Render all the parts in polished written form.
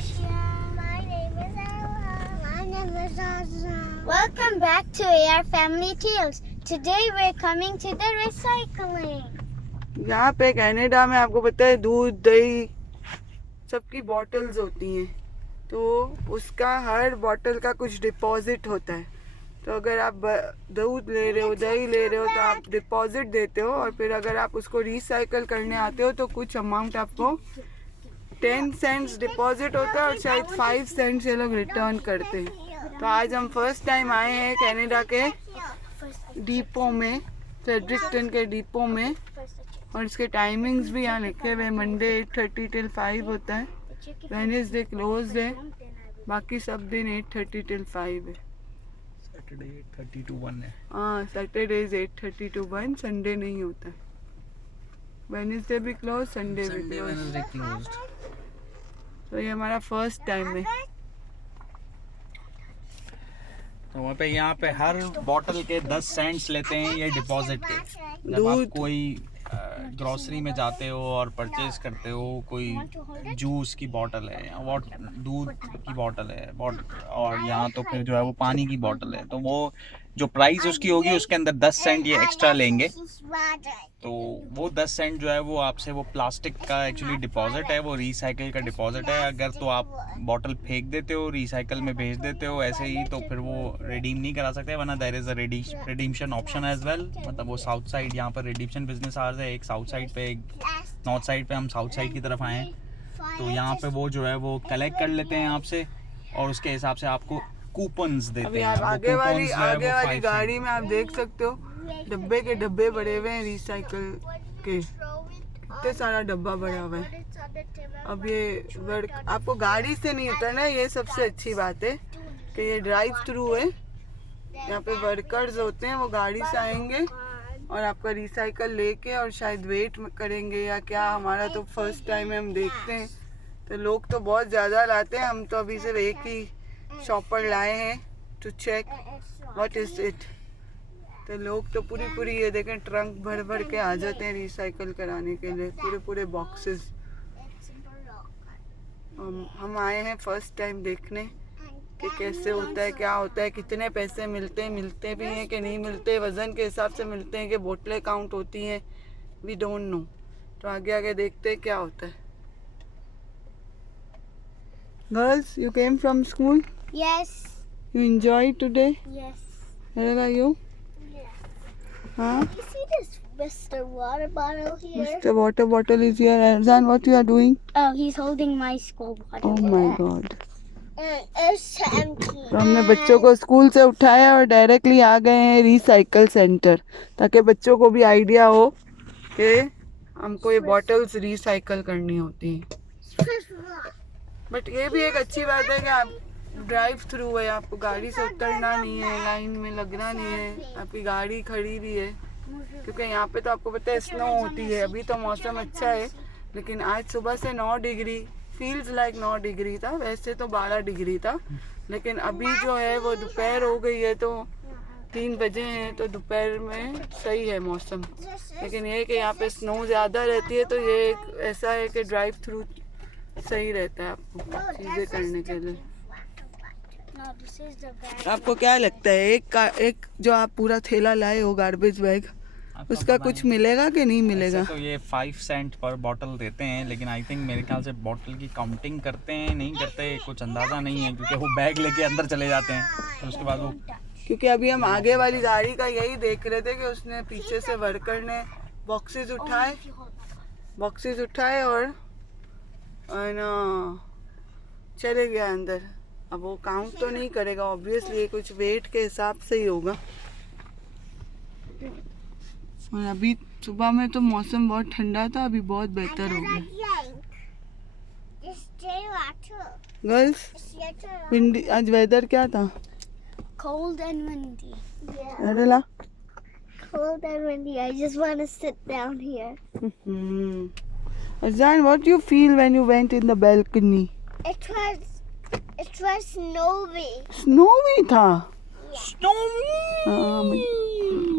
Alicia. My name is Ella. My name is Azra. Welcome back to AR Family Tales. Today we're coming to the recycling. यहाँ पे Canada में आपको पता है दूध दही सबकी बॉटल्स होती हैं, तो उसका हर बॉटल का कुछ डिपॉजिट होता है। तो अगर आप दूध ले रहे हो दही ले रहे हो तो आप डिपॉजिट देते हो, और फिर अगर आप उसको रिसाइकल करने आते हो तो कुछ अमाउंट आपको 10 सेंट्स डिपॉजिट होता है और शायद 5 सेंट्स ये लोग रिटर्न करते हैं। तो आज हम फर्स्ट टाइम आए हैं कनाडा के डिपो में, फ्रेडरिक्टन के डिपो में, और इसके टाइमिंग्स भी यहाँ लिखे हुए हैं। मंडे 8:30 till 5 होता है, वेडनेसडे क्लोज है, बाकी सब दिन 8:30 till 5 है। सैटरडे 8:30 to 1 है। हाँ, सैटरडे 8:30 to 1, संडे नहीं होता है। वेडनेसडे भी क्लोज, संडे भी क्लोज। तो ये हमारा फर्स्ट टाइम है। तो वहाँ पे यहाँ पे हर बॉटल के 10 सेंट्स लेते हैं ये डिपॉजिट के। जब आप कोई ग्रोसरी में जाते हो और परचेज करते हो, कोई जूस की बोतल है या दूध की बोतल है और यहाँ तो फिर जो है वो पानी की बोतल है, तो वो जो प्राइस उसकी होगी उसके अंदर 10 सेंट ये एक्स्ट्रा लेंगे। तो वो 10 सेंट जो है वो आपसे वो प्लास्टिक का एक्चुअली डिपॉजिट है, वो रिसाइकिल का डिपॉजिट है। अगर तो आप बॉटल फेंक देते हो, रिसाइकिल में भेज देते हो ऐसे ही, तो फिर वो रिडीम नहीं करा सकते, वरना there is a redemption option as well. मतलब वो साउथ साइड यहाँ पर रिडीम्शन बिजनेस आवर्स है, एक साउथ साइड पे एक नॉर्थ साइड पे। हम साउथ साइड की तरफ आए हैं, तो यहाँ पे वो जो है वो कलेक्ट कर लेते हैं आपसे और उसके हिसाब से आपको कूपन्स देते हैं। आगे वाली गाड़ी में आप देख सकते हो डब्बे के डब्बे भरे हुए हैं रिसाइकल के, कितने सारा डब्बा भरा हुआ है। अब ये वर्क आपको गाड़ी से नहीं उतरना है, ये सबसे अच्छी बात है कि ये ड्राइव थ्रू है। यहाँ पे वर्कर्स होते हैं, वो गाड़ी से आएंगे और आपका रिसाइकल लेके और शायद वेट करेंगे या क्या। हमारा तो फर्स्ट टाइम है, हम देखते हैं। तो लोग तो बहुत ज़्यादा लाते हैं, हम तो अभी सिर्फ एक ही शॉपर लाए हैं to check what is it. तो लोग तो पूरी ये देखें ट्रंक भर भर के आ जाते हैं रिसाइकल कराने के लिए, पूरे बॉक्सेस। हम आए हैं फर्स्ट टाइम देखने कि कैसे होता है, क्या होता है, कितने पैसे मिलते भी हैं कि नहीं मिलते, वज़न के हिसाब से मिलते हैं कि बोतलें काउंट होती हैं, वी डोंट नो। तो आगे देखते हैं क्या होता है। Girls, you came from school? Yes. You enjoyed today? Yes. Where are you? Huh? You see this Mr. Water Bottle here? Mr. Water Bottle is here. Arzan, what you are doing? Oh, he's holding my school water. Oh my God. It's empty. तो हमने बच्चों को school से उठाया और directly आ गए हैं recycle centre, ताकि बच्चों को भी आइडिया हो कि हमको ये बॉटल्स रिसाइकल करनी होती हैं। बट ये भी एक अच्छी बात है कि आप ड्राइव थ्रू है, आपको गाड़ी से उतरना नहीं है, लाइन में लगना नहीं है, आपकी गाड़ी खड़ी भी है। क्योंकि यहाँ पे तो आपको पता है स्नो होती है। अभी तो मौसम अच्छा है, लेकिन आज सुबह से 9 डिग्री, फील्स लाइक 9 डिग्री था, वैसे तो 12 डिग्री था, लेकिन अभी जो है वो दोपहर हो गई है, तो 3 बजे हैं, तो दोपहर में सही है मौसम। लेकिन ये कि यहाँ पे स्नो ज़्यादा रहती है, तो ये एक ऐसा है कि ड्राइव थ्रू सही रहता है आपको चीज़ें करने के लिए। आपको क्या लगता है, एक जो आप पूरा थैला लाए हो गार्बेज बैग, उसका कुछ मिलेगा कि नहीं मिलेगा? तो ये 5 सेंट पर बॉटल देते हैं, लेकिन आई थिंक मेरे ख्याल से बॉटल की काउंटिंग करते हैं नहीं करते कुछ अंदाज़ा नहीं है, क्योंकि वो बैग लेके अंदर चले जाते हैं, तो उसके बाद वो। क्योंकि अभी हम आगे वाली गाड़ी का यही देख रहे थे कि उसने पीछे से वर्कर ने बॉक्सेस उठाए और ना चले गया अंदर। अब वो काउंट तो नहीं करेगा ऑब्वियसली, कुछ वेट के हिसाब से ही होगा। और अभी सुबह में तो मौसम बहुत ठंडा था, अभी बहुत बेहतर हो गया। गर्ल्स, विंडी आज वेदर क्या था? Cold and windy. Arera? Cold and windy. I just want to sit down here. Azan, what do you feel when you went in the balcony? It was snowy. Snowy था? Snowy. हाँ,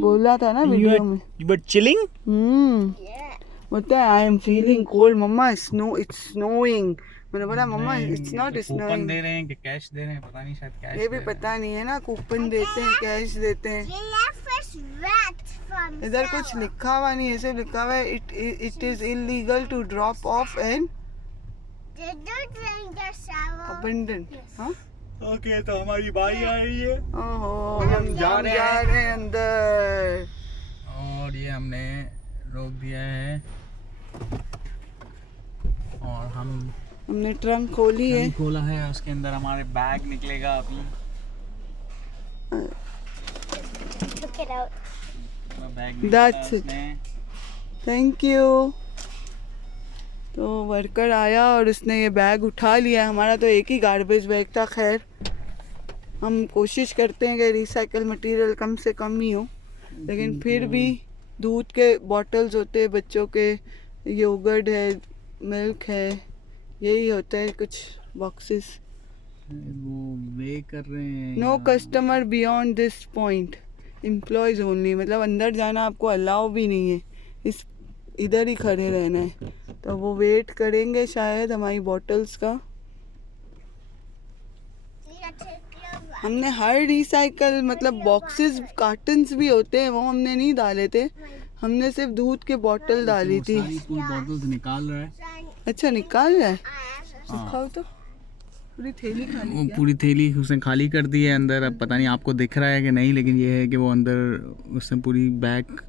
बोला था ना video में। You were chilling? Yeah. बोलता है I am feeling cold mama, snow, it's snowing. मैंने बोला mama it's not coupon snowing. दे रहे हैं कि कैश दे रहे हैं, पता नहीं, शायद कैश ये भी पता नहीं है ना, कूपन देते हैं कैश देते हैं। इधर कुछ लिखा हुआ नहीं, ऐसे लिखा हुआ है it is illegal to drop off and abandon. हाँ ओके, तो हमारी बारी आ रही है। ओहो, हम जा रहे हैं अंदर। और ये हमने रोक दिया है और हमने ट्रंक खोली है। खोला है, उसके अंदर हमारे बैग निकलेगा अभी। Look it out. Bag That's it. Thank you. तो वर्कर आया और उसने ये बैग उठा लिया। हमारा तो एक ही गार्बेज बैग था। खैर हम कोशिश करते हैं कि रिसाइकल मटेरियल कम से कम ही हो, लेकिन फिर भी दूध के बॉटल्स होते हैं बच्चों के, योगर्ट है, मिल्क है, यही होता है कुछ बॉक्सेस। वो वे कर रहे हैं। No customer beyond this point, employees only, मतलब अंदर जाना आपको अलाउ भी नहीं है, इस इधर ही खड़े रहना है। तो वो वेट करेंगे शायद हमारी बॉटल्स का। हमने हर रिसाइकल मतलब बॉक्सेस कार्टन्स भी होते हैं वो हमने नहीं डाले थे, हमने सिर्फ दूध के बॉटल डाली थी। बॉटल्स निकाल रहा है। अच्छा निकाल रहा है, दिखाओ तो। पूरी थैली खाली वो किया। पूरी थैली उसने खाली कर दी है अंदर। अब पता नहीं आपको दिख रहा है कि नहीं, लेकिन ये है कि वो अंदर उसने पूरी बैग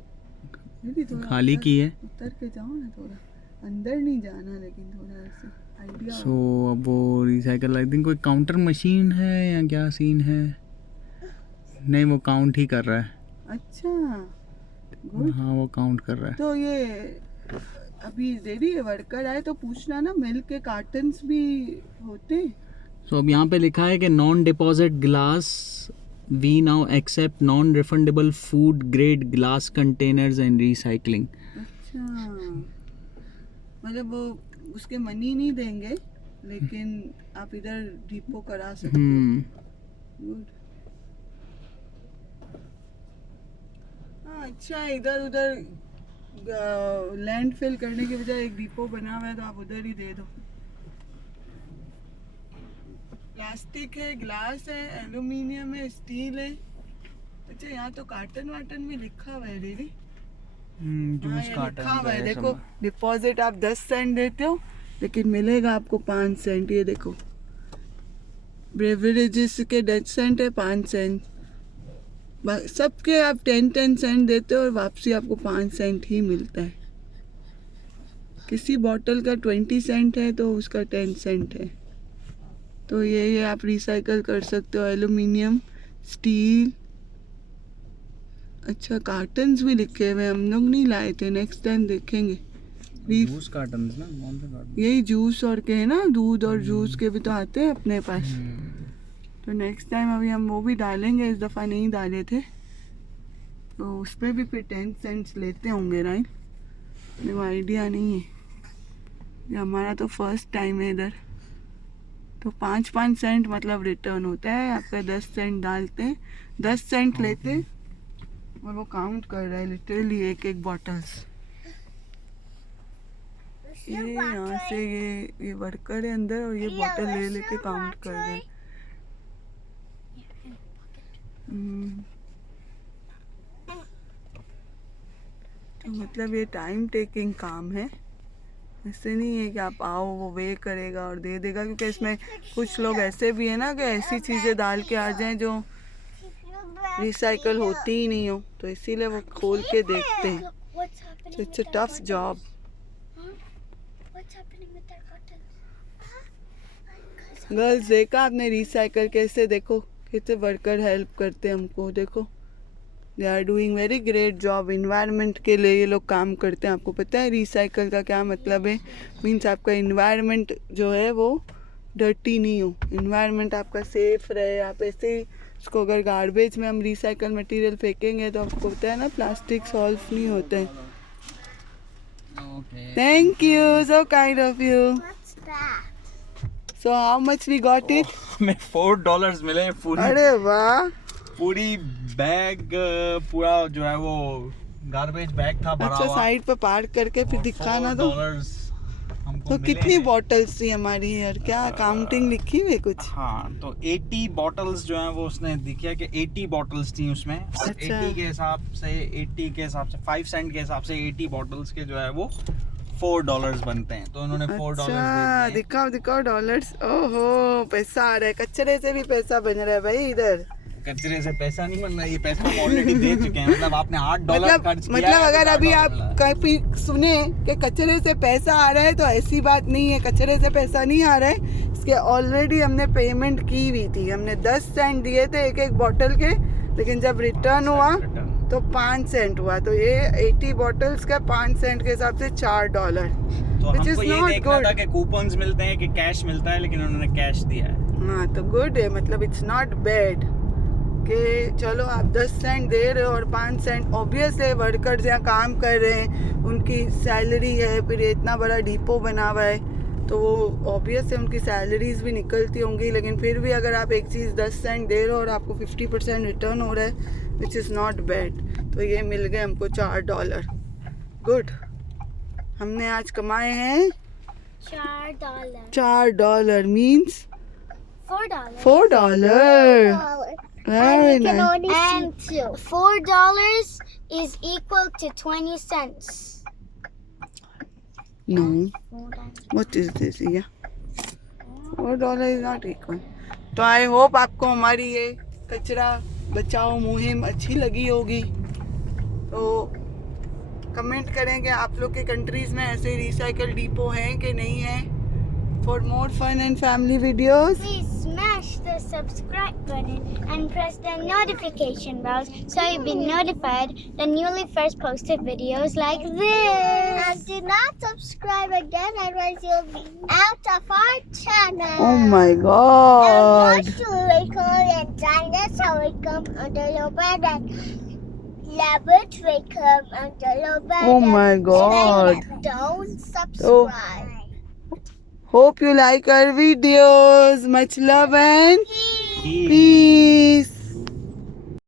दीदी थोड़ा खाली की है। उतर के जाओ ना, थोड़ा अंदर नहीं जाना, लेकिन थोड़ा ऐसे आइडिया। सो अब वो रिसाइकल, आई थिंक कोई काउंटर मशीन है या क्या सीन है, नहीं वो काउंट ही कर रहा है। अच्छा गुड। हाँ वो काउंट कर रहा है। तो ये अभी रेडी है, वर्कर आए तो पूछना ना, मिल्क के कार्टन्स भी होते हैं। सो अब यहाँ पे लिखा है कि non deposit glass, we now accept non refundable food grade glass containers and recycling. अच्छा मतलब वो उसके मनी नहीं देंगे, लेकिन आप इधर डिपो करा सकते हो। गुड। हाँ अच्छा है, इधर उधर लैंड फिल करने के बजाय एक डिपो बना हुआ है तो आप उधर ही दे दो। प्लास्टिक है, ग्लास है, एल्यूमिनियम है, स्टील है। अच्छा यहाँ तो कार्टन वाटन भी लिखा हुआ है दीदी। जूस हाँ, कार्टन लिखा हुआ है देखो, डिपॉजिट आप 10 सेंट देते हो लेकिन मिलेगा आपको 5 सेंट। ये देखो ब्रेवरेजेस के 10 सेंट है, 5 सेंट सबके आप 10 सेंट देते हो और वापसी आपको 5 सेंट ही मिलता है। किसी बॉटल का 20 सेंट है तो उसका 10 सेंट है। तो ये आप रिसाइकल कर सकते हो, एल्यूमिनियम, स्टील। अच्छा कार्टन्स भी लिखे हुए, हम लोग नहीं लाए थे, नेक्स्ट टाइम देखेंगे। जूस कार्टन ना, कौन सा कार्टन? यही जूस और के है ना, दूध और जूस के भी तो आते हैं अपने पास। तो नेक्स्ट टाइम अभी हम वो भी डालेंगे, इस दफ़ा नहीं डाले थे तो उस पर भी फिर 10 सेंट्स लेते होंगे राइट, मेरे को आइडिया नहीं है, ये हमारा तो फर्स्ट टाइम है इधर। तो 5-5 सेंट मतलब रिटर्न होता है आपका। 10 सेंट डालते हैं, 10 सेंट लेते हैं और वो काउंट कर रहा है लिटरली एक एक बॉटल्स। ये यहाँ से ये वर्कर है अंदर और ये बॉटल ले लेके काउंट कर रहे हैं। तो मतलब ये टाइम टेकिंग काम है, ऐसे नहीं है कि आप आओ वो वे करेगा और दे देगा, क्योंकि इसमें कुछ लोग ऐसे भी है ना कि ऐसी चीज़ें डाल के आ जाएं जो रिसाइकल होती ही नहीं हो, तो इसीलिए वो खोल के देखते हैं। It's a tough job. Girls देखा आपने रिसाइकल कैसे, देखो कितने वर्कर हेल्प करते हैं हमको, देखो they are doing very great job. Environment के लिए ये लोग काम करते हैं। आपको पता है रिसाइकल का क्या मतलब है? मीन्स आपका इन्वायरमेंट जो है वो डर्टी नहीं हो, इन्वायरमेंट आपका सेफ रहे। आप ऐसे ही उसको अगर गार्बेज में हम रिसाइकल मटेरियल फेंकेंगे तो आपको पता है ना प्लास्टिक सॉल्व नहीं होते हैं। Thank you, so kind of you. So how much we got it? हमें $4 मिले पूरी। अरे वाह। पूरी बैग पूरा जो है वो गार्बेज बैग था भरा अच्छा, हुआ। साइड पे पार्क करके फिर दिखाना तो। $4 हमको तो मिले कितनी हैं। बॉटल्स थी हमारी यार, क्या काउंटिंग लिखी हुई है कुछ? हाँ, तो 80 बॉटल्स जो हैं वो उसने दिखा कि 80 बॉटल्स थी उसमें। और अच्छा। 80 के हिसाब से 5 सेंट के हिसाब से 80 बॉटल्स के जो है वो $4 बनते हैं। तो उन्होंने $4 दे अच्छा, दिए। दिखाओ दिखाओ डॉलर्स। ओहो, पैसा आ रहा है, कचरे से भी पैसा बन रहा है भाई इधर। कचरे से पैसा नहीं बन रहा, ये पैसा हम ऑलरेडी दे चुके हैं। मतलब आपने $8 मतलब खर्च किया मतलब है, अगर तो अभी $8 आप मिला है। कभी सुने कि कचरे से पैसा आ रहा है तो ऐसी बात नहीं है, कचरे से पैसा नहीं आ रहा है। इसके ऑलरेडी हमने पेमेंट की हुई थी, हमने 10 सेंट दिए थे एक एक बॉटल के, लेकिन जब रिटर्न हुआ तो 5 सेंट हुआ। तो ये 80 बॉटल्स का 5 सेंट के हिसाब से $4, तो which is हमको ये not देखना good. था कि कूपन्स मिलते हैं कि कैश मिलता है, लेकिन उन्होंने कैश दिया है। हाँ तो गुड है, मतलब इट्स नॉट बैड कि चलो आप 10 सेंट दे रहे हो और 5 सेंट। ऑब्वियस है, वर्कर्स यहाँ काम कर रहे हैं, उनकी सैलरी है, फिर ये इतना बड़ा डिपो बना हुआ है तो वो ऑब्वियस है उनकी सैलरीज भी निकलती होंगी। लेकिन फिर भी अगर आप एक चीज़ 10 सेंट दे रहे हो और आपको 50% रिटर्न हो रहा है, विच इज़ नॉट बैड। तो ये मिल गए हमको $4। गुड, हमने आज कमाए हैं $4. $4 means $4. $4। Very nice. And $4 is equal to 20 cents. No. What is this? Yeah. $4 is not equal. तो आई होप आपको हमारी ये कचरा बचाओ मुहिम अच्छी लगी होगी। तो कमेंट करें कि आप लोग के कंट्रीज में ऐसे रिसाइकल डिपो हैं कि नहीं है। For more fun and family videos Please smash the subscribe button and press the notification bell so you'll be notified the newly first posted videos like this. And do not subscribe again, otherwise you'll be out of our channel. Oh my god. Welcome and dinosaur welcome under your bed and rabbit welcome under your bed. Oh my god. Don't subscribe. Hope you like our videos. Much love and Peace. peace.